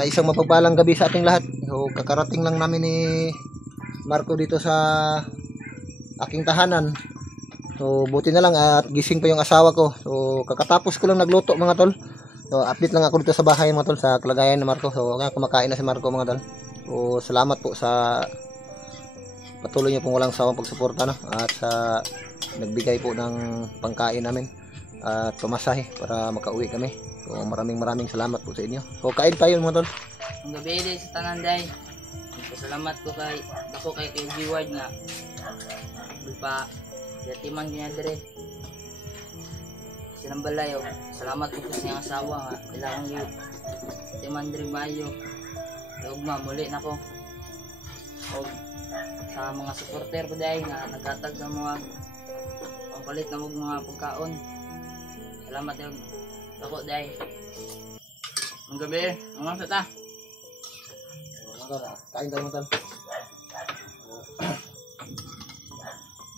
Isang mapagpalang gabi sa ating lahat. So, kakarating lang namin ni Marco dito sa aking tahanan. So, buti na lang at gising pa yung asawa ko. So, kakatapos ko lang nagluto mga tol. So, update lang ako dito sa bahay mga tol sa kalagayan ni Marco. So, kumakain na si Marco mga tol. So, salamat po sa patuloy niyo pong walang sawang pagsuporta, no? At sa nagbigay po ng pangkain namin at pamasahe para makauwi kami. So, maraming salamat po sa inyo. So, kain tayo mga tol. Ang gabi din sa tananday. Salamat ko kay Kuya G-Ward nga pa yatiman niya dire. Silang balay oh. Salamat ko sa iyang asawa nga kailangan yung yatiman dire mayo. Ugma muli nako. Og sa mga supporter ko dai nga naghatag sa mga pampalit na mga pagkaon. Salamat yung ako dai. Ang gabi, mga sa ta. Kain tayo mga tol.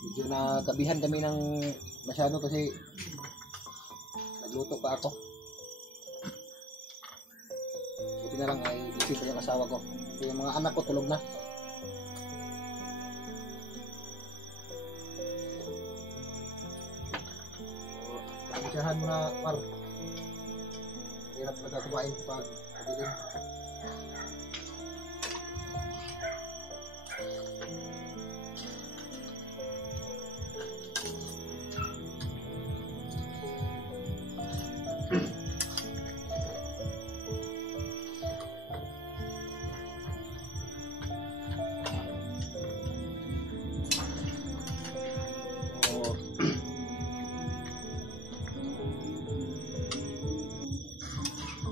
Medyo nagabihan kami ng masyado kasi nagluto pa ako. Buti na lang ay isip pa yung asawa ko. Kasi yung mga anak ko tulog na. Pagkakasahan mo na, Mar. Hirap na kumain pag pagbiling.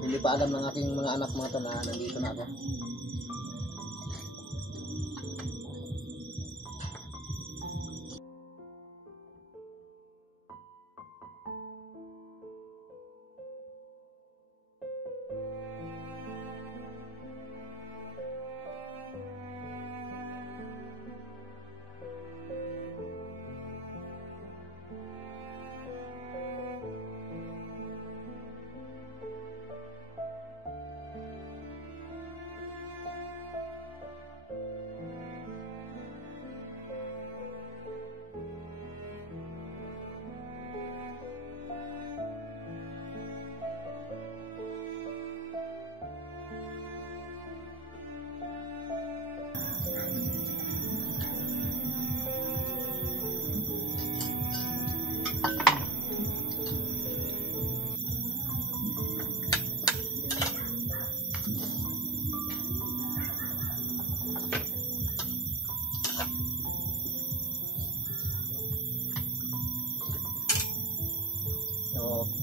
Hindi pa alam ng aking mga anak mga to na nandito na ako.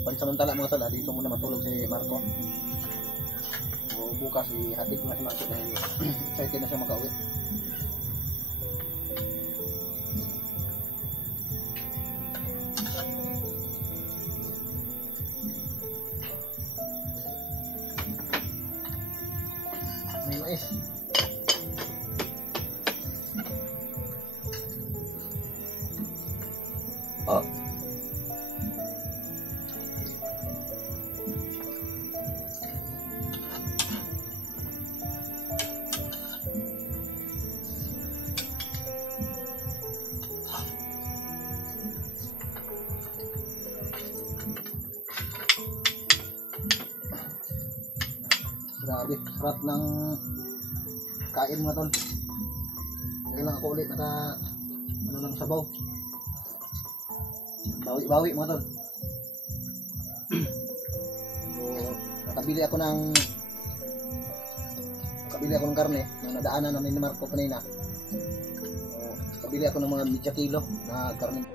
Pansamantala mga tol, dito muna matulog si Marco. O bukas ihatid ko na si Marco dahil excited na siya makauwi. May mais. Oh. Grabe, sarap ng kain mga tol. Ngayon lang ako ulit ng sabaw. Bawi mga tol. So, nakabili ako ng karne na nadaanan namin ni Marco kanina. So, nakabili ako ng mga 1 kilo na karne.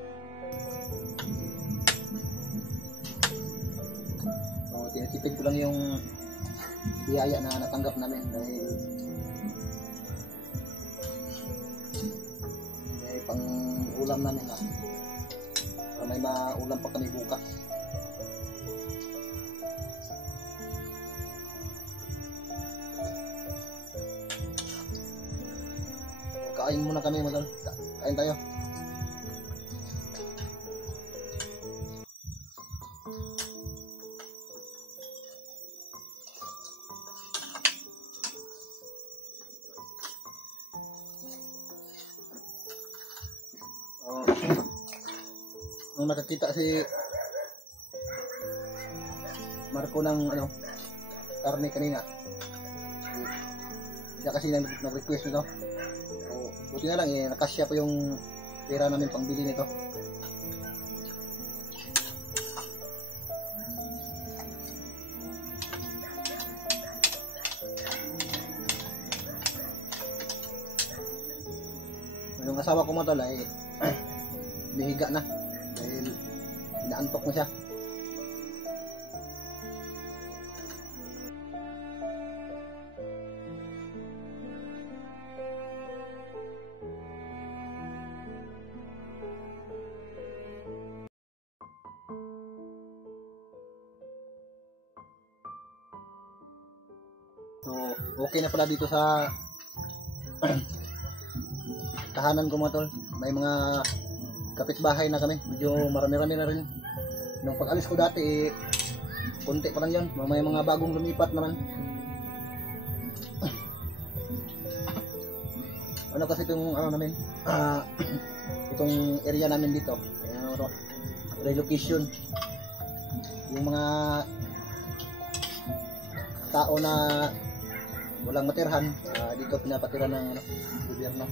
So, tinitipid ko lang yung biyaya na natanggap namin dahil may pang ulam namin na para may maulam pa kami bukas. Kain muna kami mga tol. Kain tayo. Nung nakakita si Marco ng karne kanina, siya kasi nag-request nito. So, buti na lang nakasya po yung pera namin pangbili nito. Yung asawa ko mo tol ay bihiga na dahil inaantok na siya. So, okay na pala dito sa tahanan ko mga tol. May mga kapitbahay na kami. Medyo marami-rami na rin. Nung pag-alis ko dati, konti pa lang yan. May mga bagong lumipat naman. Ano kasi itong namin, itong area namin dito. Relocation. Yung mga tao na walang matirhan, dito pinapatira ng gobyerno.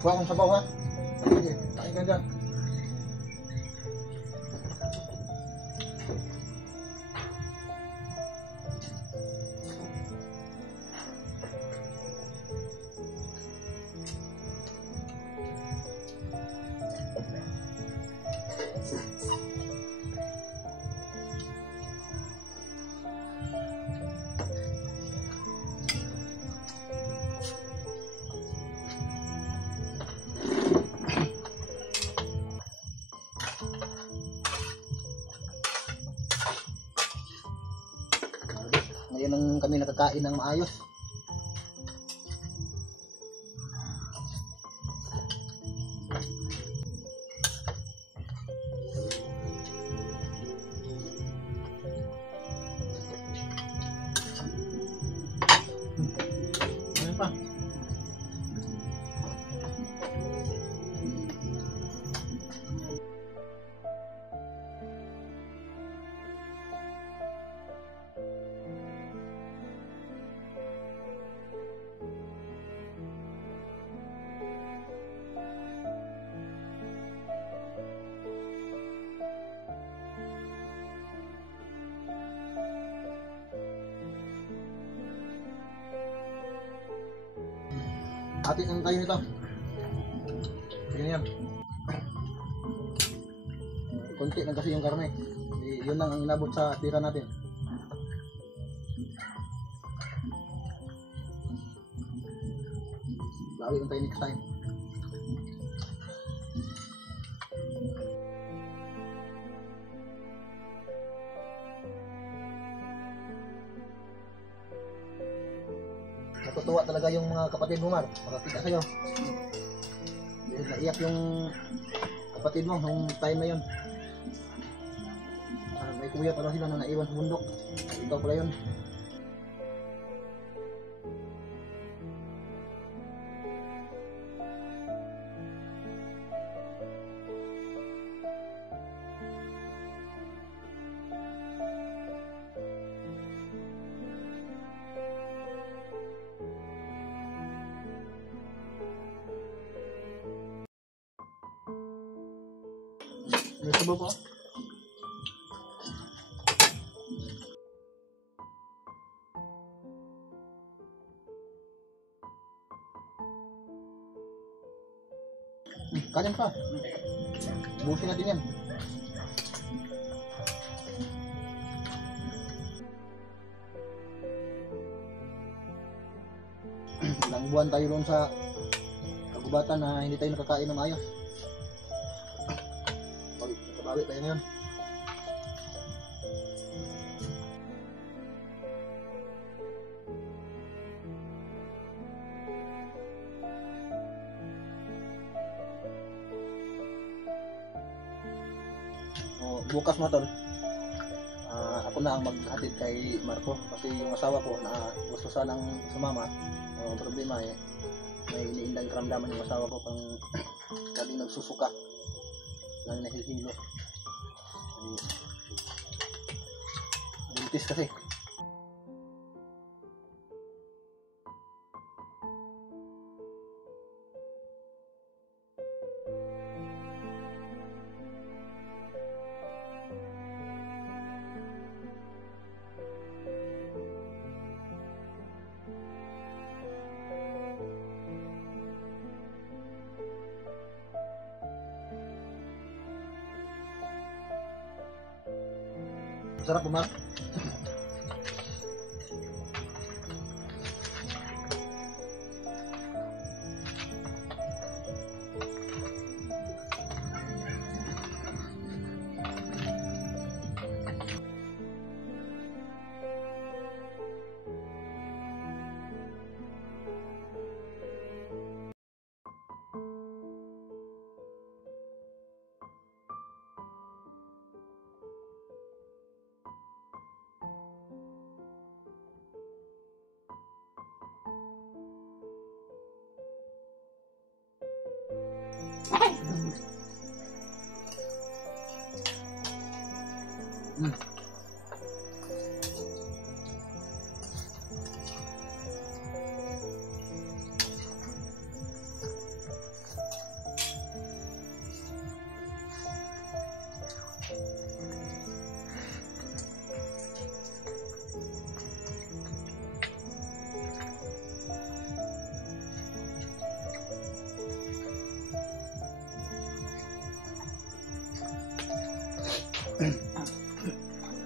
Kuha kong sabaw ha. Sige, kain ka dyan. Ngayon lang kami nakakain ng maayos. Ano pa? Atin ang tayo nito. Ganyan. Konti lang kasi yung karne. Yun lang ang inabot sa tira natin. Bawi lang tayo next time. Natutuwa talaga yung mga kapatid mo, Mar. Makakita sa'yo. Naiyak yung kapatid mo nung time na yun. May kuya pala sila na naiwan sa bundok. Ikaw pala yun. May sabaw po. Kanin pa. Busin natin yan. Ilang buwan tayo doon sa kagubatan na hindi tayo nakakain ng maayos. Nakabawi tayo ngayon. Bukas mga tol, ako na ang maghatid kay Marco kasi yung asawa ko na gusto sanang sumama. Ang problema may iniindang karamdaman yung asawa ko pang laging nagsusuka, laging nahihilo. Buntis kasi. Sarap Mark.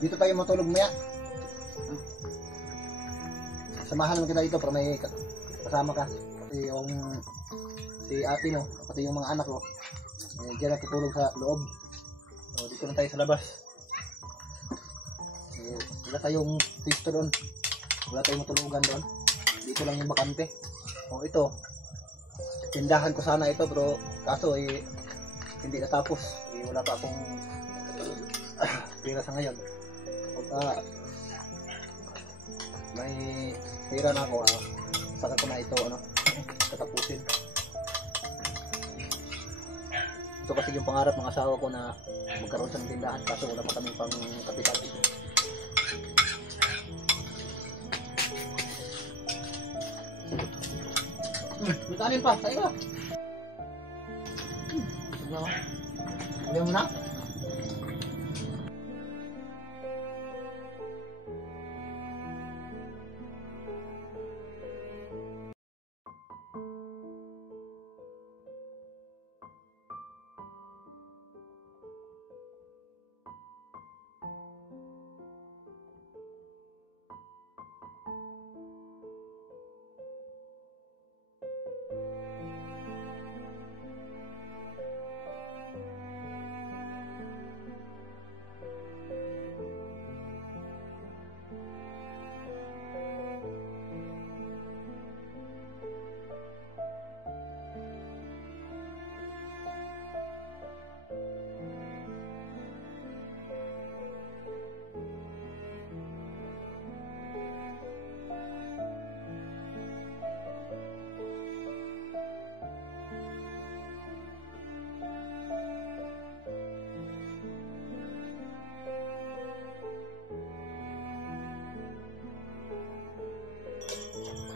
Dito tayo matulog maya. Samahan mo kita dito para may kasama ka. Pati yung si ate mo, pati yung mga anak ko. Diyan natutulog sa loob. So, dito na tayo sa labas. So, wala tayong pisto doon. Wala tayong matulugan doon. Dito lang yung bakante. O ito, tindahan ko sana ito pero kaso hindi natapos. Wala pa akong pera sa ngayon. Pagka may pera na ako, saka ko na ito tatapusin. Ito kasi yung pangarap ng asawa ko na magkaroon sa tindahan kaso wala pa kami pang kapital dito. May kanin pa, tayo ba? Ayaw mo na?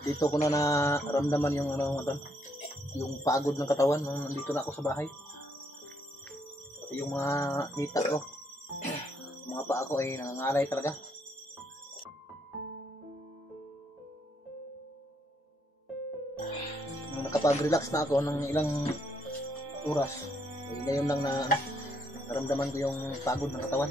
Dito ko na naramdaman yung yung pagod ng katawan nung nandito na ako sa bahay. Pati yung mga hita ko, mga paa ko ay nangangalay talaga. Nung nakapag-relax na ako ng ilang oras, ngayon lang na naramdaman ko yung pagod ng katawan.